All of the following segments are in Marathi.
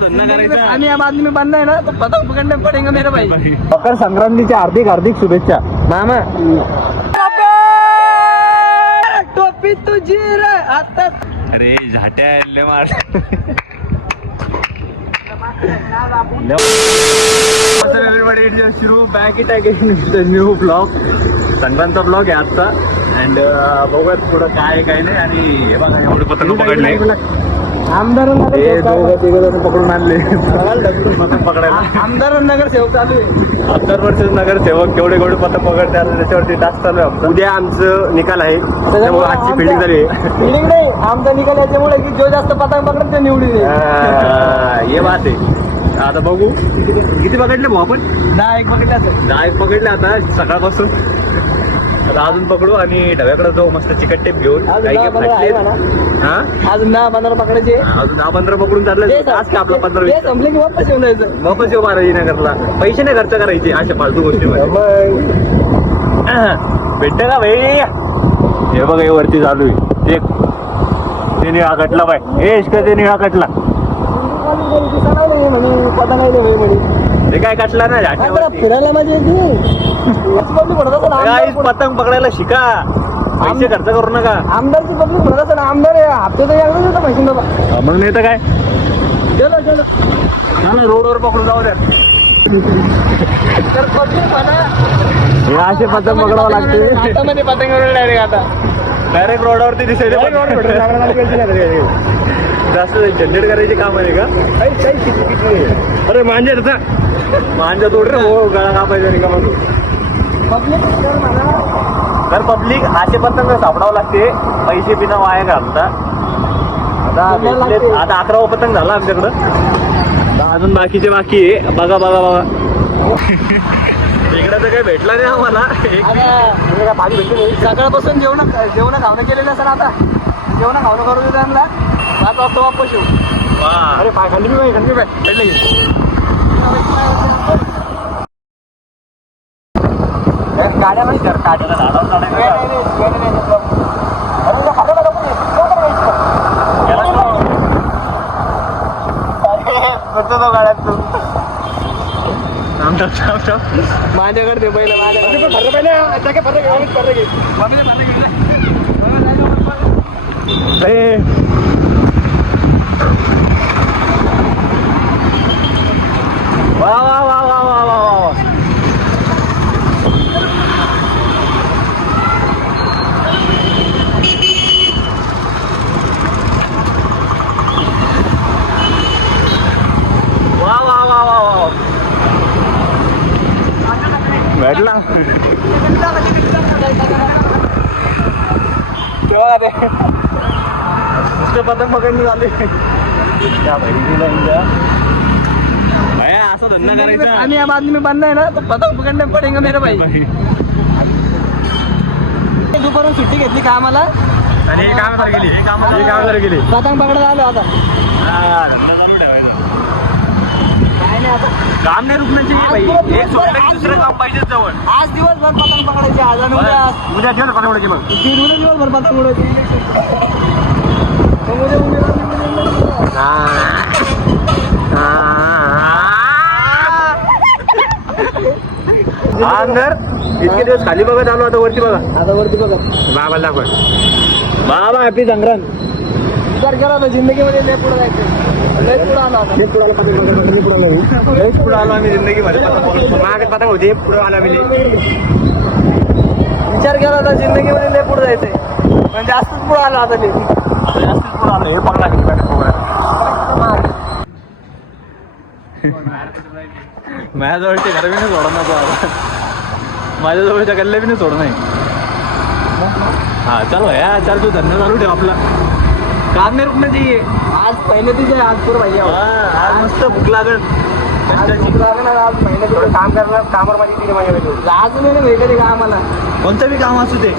धंदा करायचा आणि अब आदमी में बनना है ना तो पतंग पकड़ने पड़ेगा मेरे भाई. मकर संक्रांतीच्या हार्दिक हार्दिक शुभेच्छा मामा. टोपी तुझी रे आता. अरे झाट्या लय मार. Everybody, it's just Shuru back it again with the new vlog. संक्रांतचा ब्लॉग आहे आजचा. अँड बघूयात पुढं काय काय नाही. आणि हे बघा एवढे पतंग पकडले आमदार पकडून आणले पतंग पकडायला. आमदार नगर सेवक चालू आहे. आमदार वर्सेस नगरसेवक केवढे केवढे पतंग पकडते त्याच्यावरती टास्क चालू आहे. उद्या आमचं निकाल आहे त्यामुळे आजची फिल्डिंग झाली. फिल्डिंग नाही आमचा निकाल याच्यामुळे की जो जास्त पतंग पकडत ते निवडून येईल. हे बात आहे. आता बघू किती पकडले भाऊ आपण. 10 पकडले असेल. 10 पकडले आता सकाळपासून. आता अजून पकडू आणि ढव्याकडे जाऊ मस्त चिकट टेप घेऊन. अजून काही 10-15 पकडायचे. अजून 10-15 पकडून चाललं आज का आपला 15-20 संपले की वापस येऊन जायचं. वापस येऊ बाराजीनगरला. पैसे नाही खर्च करायचे अशा फालतू गोष्टीमध्ये. भेटते का भाई. हे बघ हे वरती चालू आहे ते निळा कटला बाय. हे इश्क ते निळा कटला. ते काय कटला ना फिरायला मजा येते. पतंग पकडायला शिका. पैसे खर्च करू नका. आमदारची पब्लिक म्हणत असेल आमदार हप्ते एकदाच येतं पैसे बाबा. मग नाही तर काय. चलो चलो रोडवर पकडून जाऊ द्या. तर पब्लिक म्हणा हे असे पतंग पकडावं लागते. हातामध्ये पतंग डायरेक्ट आता डायरेक्ट रोडावरती दिसायचे. जास्त झंझट करायची काम आहे का. अरे मांजा मांजा तोड रे हो. गळा कापायचा नाही का मग. तर पब्लिक असे पतंग सापडावं लागते. पैसे बिना वाया घालता. आता 11वा पतंग झाला आमच्याकडं. अजून बाकीचे बाकी आहे. बघा बघा बघा इकडं तर काही भेटला नाही आम्हाला. भाजी भेटली. सकाळपासून जेवण खावणं केलेलं सर. आता जेवण खावणं करू दे त्यांना. 5 वाजता वापस येऊ. अरे पाय खाली बाय खाली बाय गाड्या नाही सर गाड्याला माझ्याकडे दे पहिलं. वा वा वा वा वा वा वा. वा वा वा वा वा. भेटला तेव्हा रे पतंग पकडून झाले. असा धंदा करायचा. आणि अब आदमी में बनना है ना तो पतंग पकड़ने पड़ेगा मेरे भाई. दुपारून सुट्टी घेतली कामाला आणि हे कामाला गेली. पतंग पकडत आलो आता. काय नाही आता काम नाही रुकण्याची बाई. एक सोडलं की दुसरं काम पाहिजे जवळ. आज दिवसभर पतंग पकडायचे. आज आणि उद्या दिवस पकडवायची मग. उद्या दिवसभर पतंग उडवायची. अंदर इतके दिवस खाली बघत आलो. आता वरती बघा. आता वरती बघा. बाबाला दाखव. बाबा हॅपी संक्रांत. विचार केला ना जिंदगीमध्ये लय पुढे जायचं. लय पुढे आलो आता. लयच पुढे आलो आम्ही जिंदगीमध्ये. मागे पतंग होते पुढे आलो आम्ही. विचार केला होता जिंदगीमध्ये लय पुढे जायचंय पण जास्तच पुढे आलो आता. जास्तच पुढे आलो. हे पकडा माझ्याजवळचे घर बी नाही सोडा नको. माझ्याजवळच्या गल्ल्या बी नाही सोड नाही. हा चालू या चाल तू धंदा चालू ठेव आपला. काम नाही रुकण्याची. आज पहिले तुझे आज पूर भैया आज मस्त भूक लागल. आज पहिले तुझं काम करणार कामावर माझी तिने माझ्या लाज नाही भेटले का आम्हाला. कोणतं बी काम असू दे.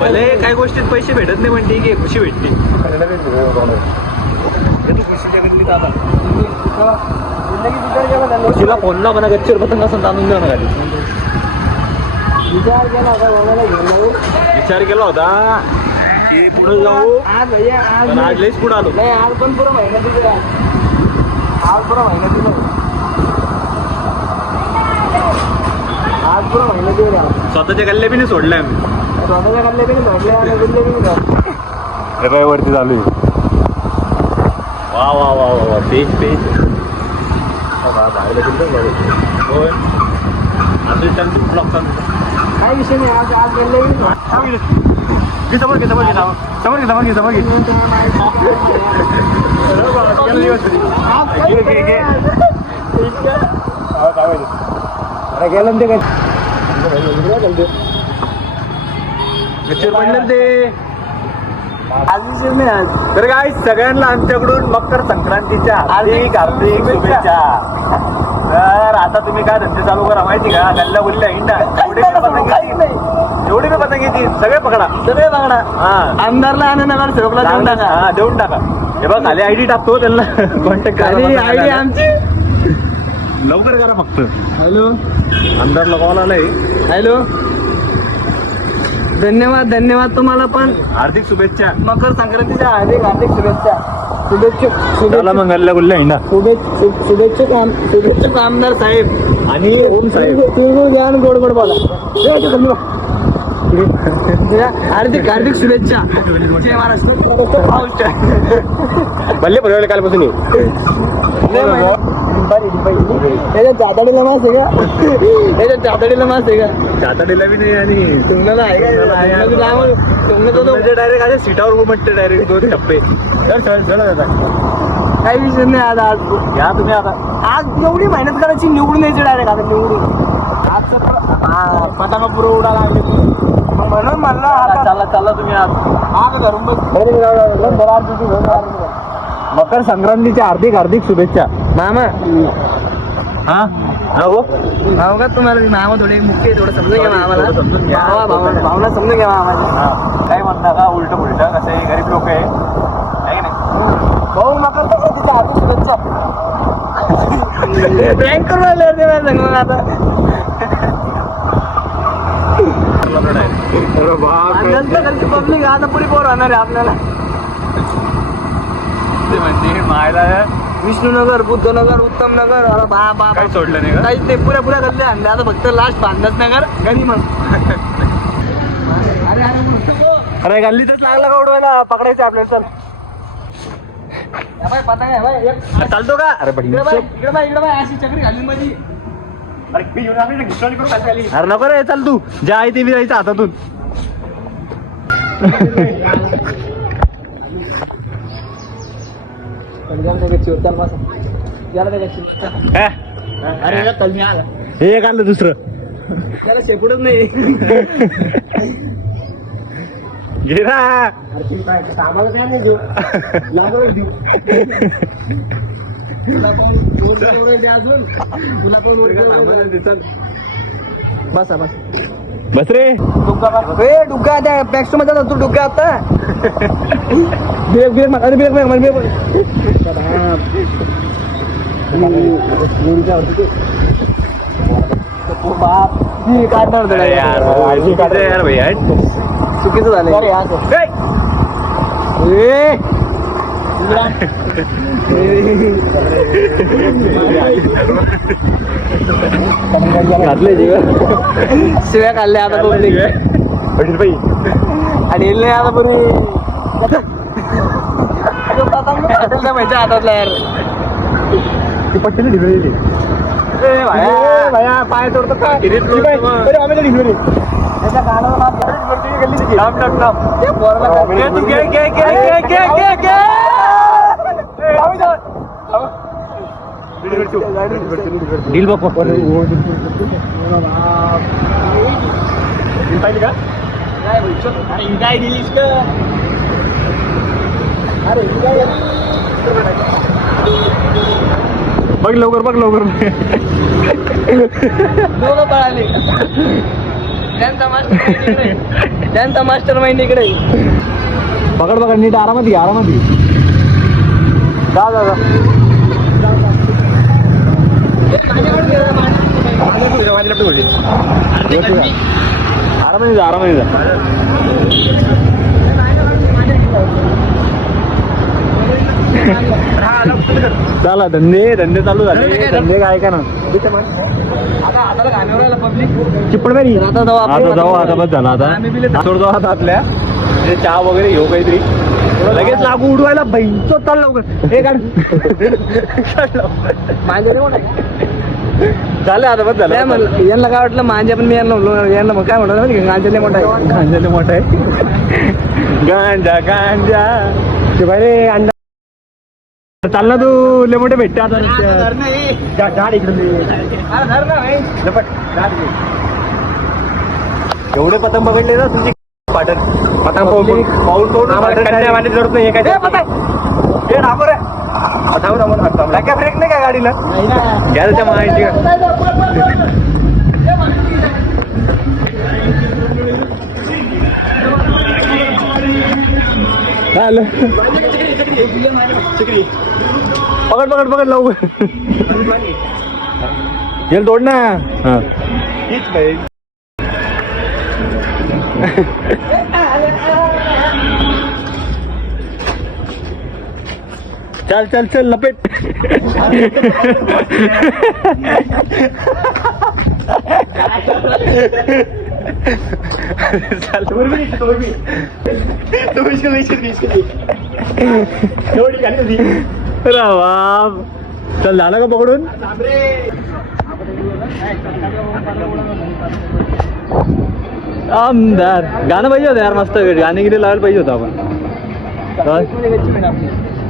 भले काही गोष्टीत पैसे भेटत नाही पण ठीक आहे खुशी भेटते. खुशीला फोनला म्हणा गच्चीवर पतंग असं आणून द्या ना खाली. विचार केला होता कोणाला घेऊन जाऊ. विचार केला होता की पुढे जाऊ. आज भैया आज आज लईच पुढे आलो. नाही आज पण पुरं महिना तुझ्या आज पुरा महिना दिला आज पुरा महिना दिला स्वतःच्या गल्ले बी नाही सोडले आम्ही स्वतःच्या काढले बी धरले आणि गुल्ले बी धरले वरती चालू आहे वा वा वा वा तेज तेज होय अजून चालतो ब्लॉक चालतो काय विषय नाही आज आज गेले बी समोर घे समोर घे समोर घे समोर घे समोर घे अरे गेलं ते काय पडलं ते आज विषय नाही आज तर काय सगळ्यांना आमच्याकडून मकर संक्रांतीच्या हार्दिक हार्दिक शुभेच्छा तर आता तुम्ही काय धंदे चालू करा माहिती का गल्ल्या गुल्ल्या हिंडा जेवढी बी पतंग येतील सगळे पकडा सगळे बागडा हा आमदारला आणि नगरसेवकला देऊन टाका हा देऊन टाका हे बघ खाली आयडी टाकतो त्यांना कॉन्टॅक्ट आणि आयडी आमची लवकर करा फक्त हॅलो आमदारला कॉल आलाय हॅलो धन्यवाद धन्यवाद तुम्हाला पण हार्दिक शुभेच्छा मकर संक्रांतीच्या हार्दिक हार्दिक शुभेच्छा चला मग गल्ल्या गुल्ल्या हिंडा शुभेच्छुक आमदार साहेब आणि ओम साहेब तिळगुळ घ्या आणि गोड गोड बोला हार्दिक हार्दिक शुभेच्छा जय महाराष्ट्र भल्ले परिवार कालपासून याच्यात जाताडीला मास आहे का याच्यात जाताडीला मास आहे का जाताडीला बी नाही आणि तुम्हाला आहे का डायरेक्ट अशा सीटावर उमटते डायरेक्ट 2 टप्पे काही विषय नाही आज आज या तुम्ही आता आज एवढी मेहनत करायची निवडून यायची डायरेक्ट आता निवडून आज पताका पुरं उडा लागले म्हणून म्हणलं आता चालला चालला तुम्ही आज आज धरून बस मकर संक्रांतीच्या हार्दिक हार्दिक शुभेच्छा मामा हा हो भाव का तुम्हाला मामा थोडे मुख्य थोडं समजून घ्या मामाला समजून घ्या. भावना समजून घ्या मामाची काय म्हणता का उलट पुलट कसं आहे गरीब लोक आहे की नाही भाऊ मकर संक्रांतीच्या हार्दिक शुभेच्छा प्रँक करून आले होते मला सांग मग आता पब्लिक आता पुढे पोर राहणार आहे आपल्याला म्हणजे मायला विष्णुनगर बुद्धनगर उत्तम नगर अरे बा बा काही सोडलं नाही का काहीच ते पुऱ्या गल्ले आणले आता फक्त लास्ट बांधत नगर घरी मग अरे अरे गल्लीतच लागला का उडवायला पकडायचं आपल्याला चल पतंग आहे बाय एक चालतो का अरे इकडे बाय अशी चक्री घालून मध्ये अरे नको रे चाल तू जे आहे ते बी जायचं हातातून अरे कलमी आला हे एक आलं दुसरं त्याला शेपूटच नाही घे ना सामाला काय नाही देऊ लागलं देऊ तुला पण अजून तुला पण बसा बस बस रे डुग्गा त्या बॅक्स मध्ये तू डुग्गा आता ब्रेक अरे ब्रेक काढणार यार भैया चुकीचं झालं घातले जीवन शिव्या काढल्या आता पब्लिक आणि येईल नाही आता पूर्वी माहिती हातातला यार ती पट्टीने ढिबळी भाया पाय तोडतो का आम्ही ढिबळी त्याच्या कानाला गल्ली डील बघ पाहिजे का काय दिलीस का अरे बघ लवकर दोघं पळाले त्यांचा मास्टर माइंड इकडे पकड नीट आरामात घे जा आरामात जा चला धंदे चालू झाले. धंदे काय का ना चिपडमेरी आता जाऊ आता बस झाला आता सोडतो आता आपल्या म्हणजे चहा वगैरे घेऊ काहीतरी लगेच लागू उडवायला बाई तो चाल लवकर हे काढ झालं आता बस झालं. यांना काय वाटलं मांजा पण मी यांना मग काय म्हणतो गांजाले मोठा आहे. गांजाले मोठा आहे. गांजा गांजा ते बाई रे अंडा चालला तू लय मोठे भेटते आता एवढे पतंग बघितले ना तुमची पाटण पतंग पाऊल जरूरत नाही काय ब्रेक नाही का गाडीला घ्या त्याच्या माहिती पकड लावू येईल तोड ना चल लपेट चल झालं का पकडून आमदार गाणं पाहिजे होतं यार मस्त गाणे गिरे लावायला पाहिजे होतं आपण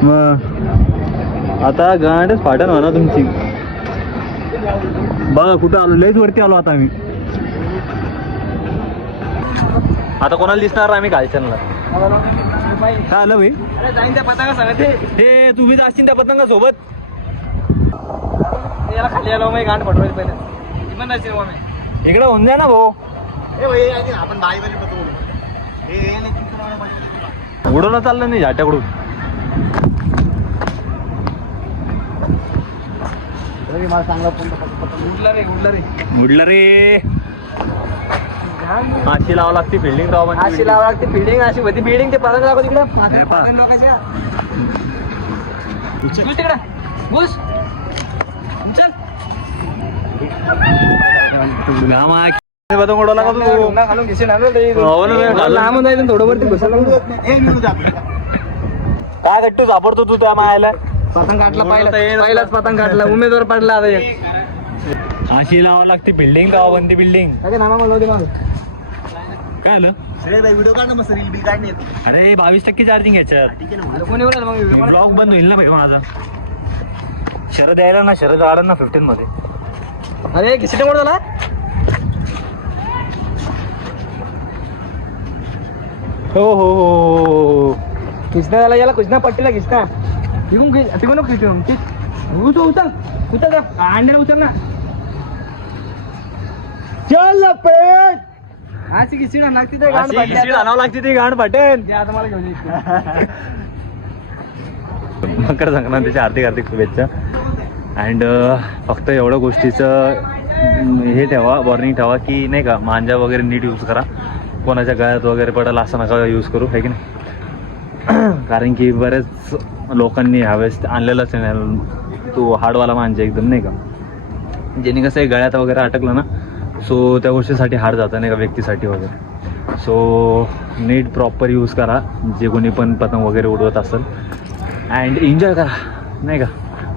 मग आता गाणच फाटन म्हणा तुमची बघा कुठं आलो लयच वरती आलो आता आम्ही आता कोणाला दिसणार आम्ही घालचनला काय आलं भाई जाईन त्या पतंगा सांगते ते तुम्ही जाशील त्या पतंगा सोबत याला खाली आलो मग गांड पटवायचं पहिले पण जायचं मग इकडं होऊन जा ना भाऊ आपण बाई उडवणं चाललं नाही झाट्याकडून मला चांगला उडलं रे अशी लावा लागते बिल्डिंग अशी लावा लागते बिल्डिंग अशी होती बिल्डिंग ते पतंग दाखव तिकडे लोकांच्या तिकडे घुस चल पतंग उडवला का तू घालून घेशील लांबून जायचं थोडं वरती बसायला काय गट्टू सापडतो तू त्या मायाला पतंग काढला पहिलाच पतंग काढला उमेदवार पडला आता एक अशी लावा लागते बिल्डिंग गावाबंदी बिल्डिंग काय नामा मला होते मग काय आलं व्हिडिओ काढ ना मस्त रील बिल काढणे अरे 22% चार्जिंग याच्यात कोणी बोला मग व्हिडिओ ब्लॉग बंद होईल ना भाई माझा शरद यायला ना शरद आला ना 15 मध्ये अरे किती मोड झाला हो किसना झाला याला कुछ ना पट्टीला किसना तिकून उचल अंड्याला उचल ना चल लपेट अशी किसी लागते ते गांड आणावं लागते ती गाण पाटेल आता मला घेऊन मकर संक्रांतीच्या हार्दिक शुभेच्छा अँड फक्त एवढ्या गोष्टीचं हे ठेवा वॉर्निंग ठेवा की नाही का मांजा वगैरे नीट यूज करा कोणाच्या गळ्यात वगैरे पडेल असं नका यूज करू आहे की नाही कारण की बरेच लोकांनी ह्यावेळेस आणलेलंच आहे तो हाडवाला मांजा एकदम नाही का ज्याने कसं आहे गळ्यात वगैरे अटकलं ना सो त्या गोष्टीसाठी हाड जातं नाही का व्यक्तीसाठी वगैरे सो नीट प्रॉपर यूज करा जे कोणी पण पतंग वगैरे उडवत असेल अँड एन्जॉय करा नाही का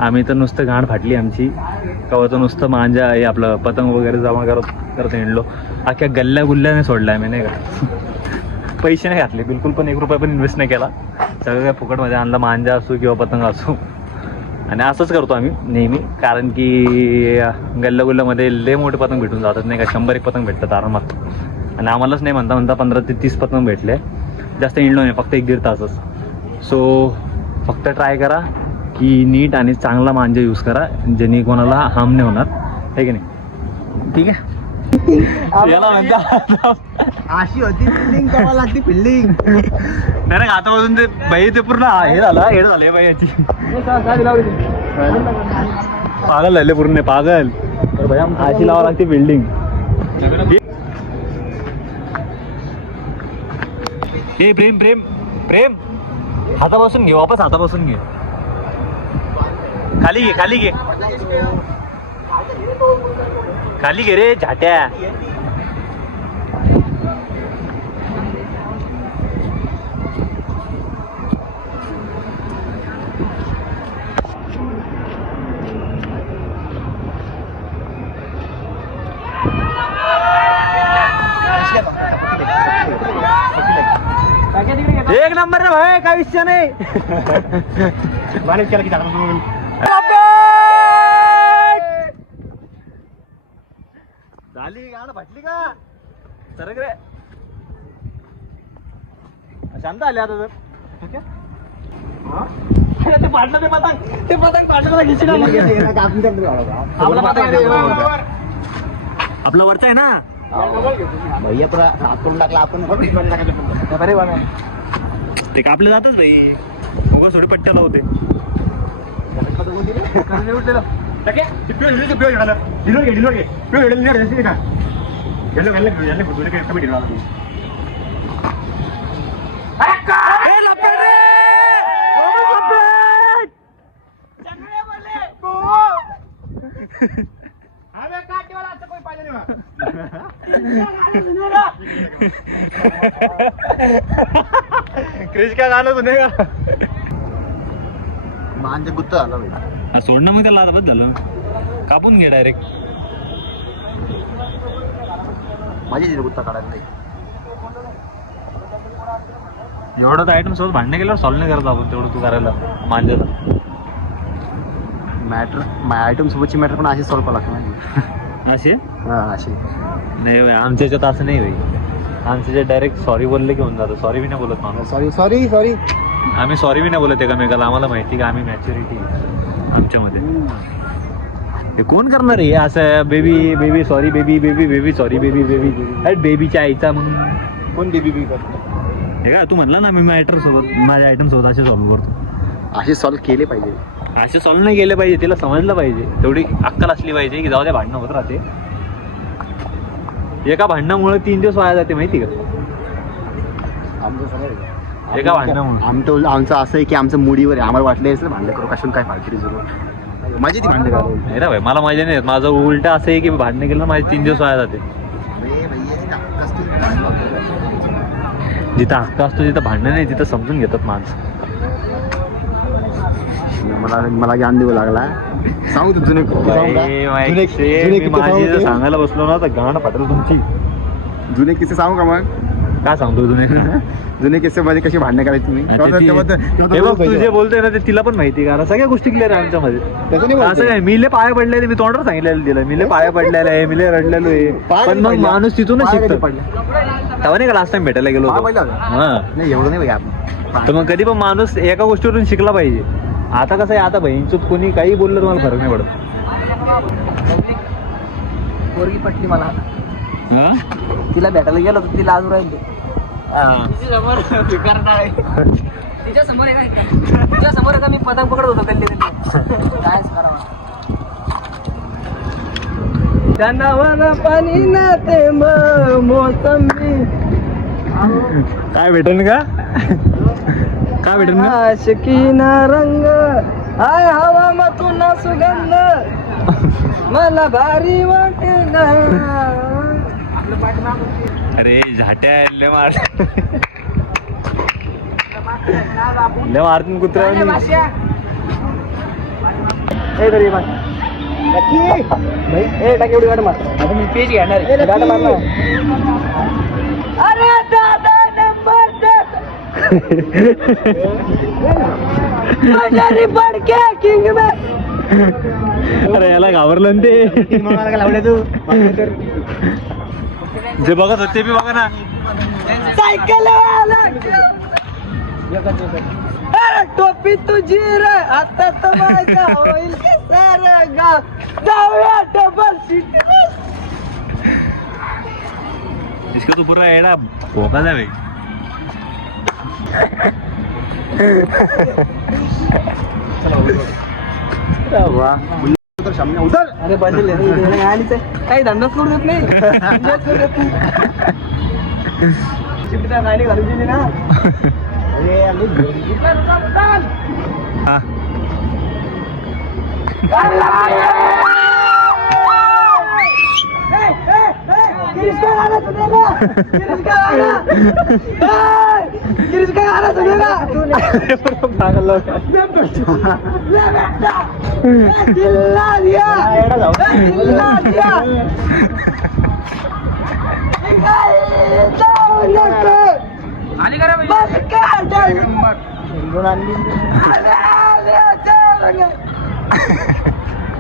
आम्ही तर नुसतं घाण फाटली आमची कवाचं नुसतं मांजा हे आपलं पतंग वगैरे जमा करत हिंडलो अख्ख्या गल्ल्या गुल्ल्याने सोडला आहे मी नाही का पैसे नाही घातले बिलकुल पण 1 रुपया पण इन्व्हेस्ट नाही केला सगळं काय फुकटमध्ये आणलं मांजा असो किंवा पतंग असो आणि असंच करतो आम्ही नेहमी कारण की गल्ल्या गुल्ल्यामध्ये लय मोठे पतंग भेटून जातात नाही का 100 एक पतंग भेटतात आरामात आणि आम्हालाच नाही म्हणता 15 ते 30 पतंग भेटले जास्त हिंडलो नाही फक्त 1-1.5 तासच सो फक्त ट्राय करा की नीट आणि चांगला मांजा यूज करा ज्यांनी कोणाला हार्म नाही होणार आहे की नाही ठीक आहे याला म्हणता अशी होती बिल्डिंग कवा लागते बिल्डिंग नाही आतापासून ते बाई ते पूर्ण हे झाले बाई याची पागल झाले पूर्ण पागल अशी लावा लागते बिल्डिंग ए प्रेम हातापासून घे वापस हातापासून घे खाली घे खाली घे खाली घे रे झाट्या. एक नंबर रे भाई, काय विषय नाही. झाली गाणं भाटली का सरक रे. शांत आले आता तर. ते पाडलं ते पतंग पाडलं मला घिसून आलं. आपला पतंग आपला वरचा आहे ना भैया पुरा हात करून टाकला आपण. ते कापले जातच भाई. उगा थोडे पट्ट्याला होते. क्रिश का गाणं सुनेगा. मांजे गुत्त झाला भाई. सोडणं मग त्याला आता बस झालं. कापून घे डायरेक्ट. माझी तिथे गुत्ता काढायला नाही. एवढं तर आयटम सोबत भांडण केल्यावर सॉल्व नाही करत आपण तेवढं तू करायला मांजाला. मॅटर आयटम सोबतची मॅटर पण अशी सॉल्व लागते माहिती. असे अशी नाही भाई, आमच्या याच्यात असं नाही भाई. आमच्या याच्यात डायरेक्ट सॉरी बोलले की होऊन जातं. सॉरी बी नाही बोलत माणूस. सॉरी आम्ही सॉरी बी नाही बोलत एकामेकाला. आम्हाला माहिती का आम्ही मॅच्युरिटी आमच्यामध्ये. हे कोण करणार आहे असं baby sorry baby sorry baby अरे बेबीच्या आईचा म्हणून कोण बेबी करतो. हे का तू म्हणला ना मी मॅटर सोबत माझ्या आयटम सोबत असे सॉल्व्ह करतो. असे सॉल्व केले पाहिजे. असे सॉल्व्ह नाही केले पाहिजे. तिला समजलं पाहिजे. तेवढी अक्कल असली पाहिजे की जाऊ द्या भांडणं होत राहते. एका भांडणामुळे 3 दिवस वाया जाते माहिती का. एका भांडणामुळे आमचं असं आहे की आमचं मुडीवर आहे. आम्हाला वाटलं असं भांडण करू कशाला काय फालतू जरूर माझी ती भांडण करू. नाही रे भाई, मला मजा नाही येत. माझं उलट असं आहे की भांडणं केलं ना माझे 3 दिवस वाया जाते. जिथं हक्क असतो तिथं भांडण नाही, तिथं समजून घेतात माणसं. मला ज्ञान देऊ लागला. सांगू तू जुने माझी जर सांगायला बसलो ना तर गाणं फाटेल तुमची. जुने किस्से सांगू का मग. काय सांगतो जुने किस्से मध्ये कशी भांडणं करायची तुम्ही. हे बघ तू जे बोलतोय ना ते तिला पण माहिती का. सगळ्या गोष्टी क्लिअर आहे आमच्यामध्ये. असं काय मी लय पाया पडलेले. मी तोंडावर सांगितलेलं तिला मी लय पाया पडलेला आहे. मी लय रडलेलो आहे. पण मग माणूस तिथूनच शिकतो. तेव्हा नाही का लास्ट टाइम भेटायला गेलो होतो. नाही एवढं नाही भाई. तर मग कधी पण माणूस एका गोष्टीवरून शिकला पाहिजे. आता कसं आहे आता बहीणचूत कोणी काही बोललं तुम्हाला फरक नाही पडत. पोरगी पटली मला. हा तिला भेटायला गेलो तर तिला अजून राहील. तिच्या समोर आहे का मी पतंग पकडत होतो गल्ली काय करावं. जनावर पाणी ना ते मोसंबी काय भेटेल का. काय भेटेल का. आशिकीना रंग हाय हवा मधून सुगंध मला भारी वाटेल. अरे झाट्या लय मारतीन कुत्र्या. एवढी गाडी मार. आता मी पेज घेणार आहे. गाडी मारणार. अरे दादा नंबर किंग में. अरे याला घाबरलं ना ते. लावले तू जे बघत होते बी बघा ना. सायकल टोपी तुझी रे आता तर माझा होईल सारं गाव. जाऊया डबल सीट. इसका तू पूरा एडा भोका जावे. उतर. अरे बदल काही धंदा सोड देत नाही. गाडी घालून दिली ना. गिरीश का गाना सुनेगा गिरीश का गाना गिरीश का गाना सुनेगा पागल लोग चिल्ला दिया चिल्ला दिया आली करा बस काय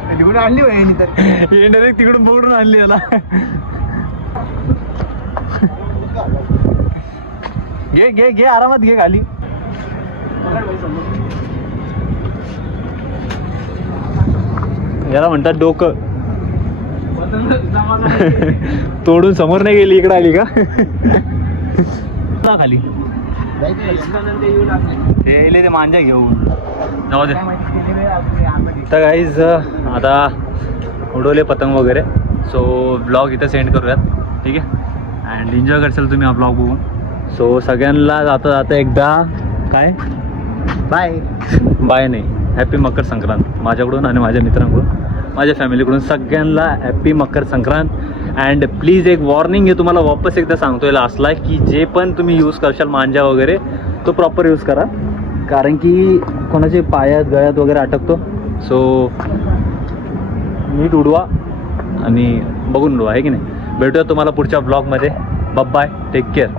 निघून आणली वहिनी तर डायरेक्ट तिकडून बोलून आणली याला घे घे घे आरामात घे खाली याला म्हणतात डोकं तोडून समोर नाही गेली इकडे आली का खाली ते मांजा घेऊन जाऊ दे तर गाईज आता उडवले पतंग वगैरे सो ब्लॉग इथं सेंड करूयात ठीक आहे अँड एन्जॉय करशाल तुम्ही हा ब्लॉग बघून सो सगळ्यांना जाता जाता एकदा काय बाय बाय नाही हॅपी मकर संक्रांत माझ्याकडून आणि माझ्या मित्रांकडून माझ्या फॅमिलीकडून सगळ्यांना happy Makar Sankrant and please एक वॉर्निंग आहे तुम्हाला वापस एकदा सांगतोय लास्टला की जे पण तुम्ही यूज करशाल मांजा वगैरे तो प्रॉपर यूज करा कारण की कोणाचे पायात गळ्यात वगैरे अटकतो सो नीट उडवा आणि बघून उडवा आहे की नाही भेटूया तुम्हाला पुढच्या ब्लॉगमध्ये बाय टेक केअर